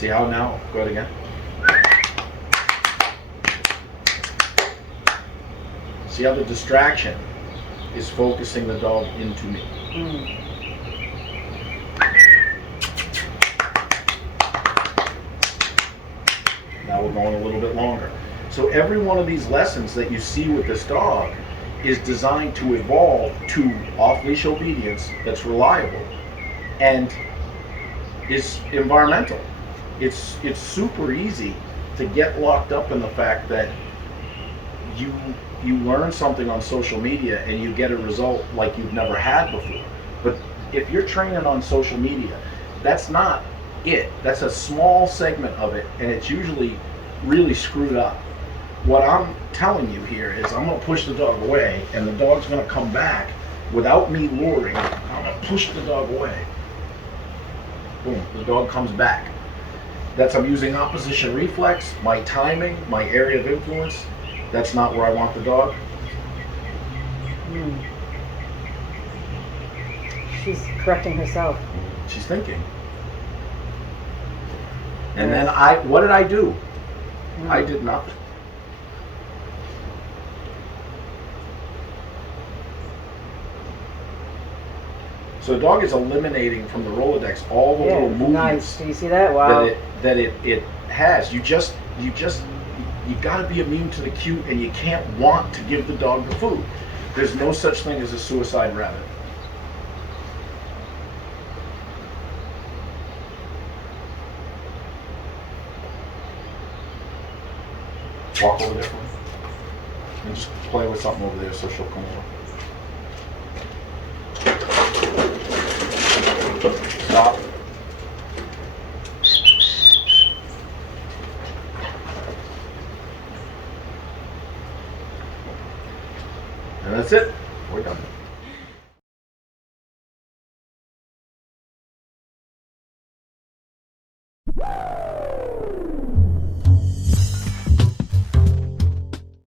See how now? Go ahead again. See how the distraction is focusing the dog into me. Now we're going a little bit longer. So every one of these lessons that you see with this dog is designed to evolve to off-leash obedience that's reliable and is environmental. It's super easy to get locked up in the fact that you learn something on social media and you get a result like you've never had before. But if you're training on social media, that's not it. That's a small segment of it, and it's usually really screwed up. What I'm telling you here is I'm going to push the dog away, and the dog's going to come back without me luring. I'm going to push the dog away. Boom, the dog comes back. I'm using opposition reflex, my timing, my area of influence. That's not where I want the dog. She's correcting herself. She's thinking. And then what did I do? I did nothing. So the dog is eliminating from the Rolodex all the little movements. Nice. Do you see that? Wow. That it has. You got to be immune to the cue, and you can't want to give the dog the food. There's no such thing as a suicide rabbit. Walk over there for me. And just play with something over there so she'll come over. Stop. And that's it. We're done.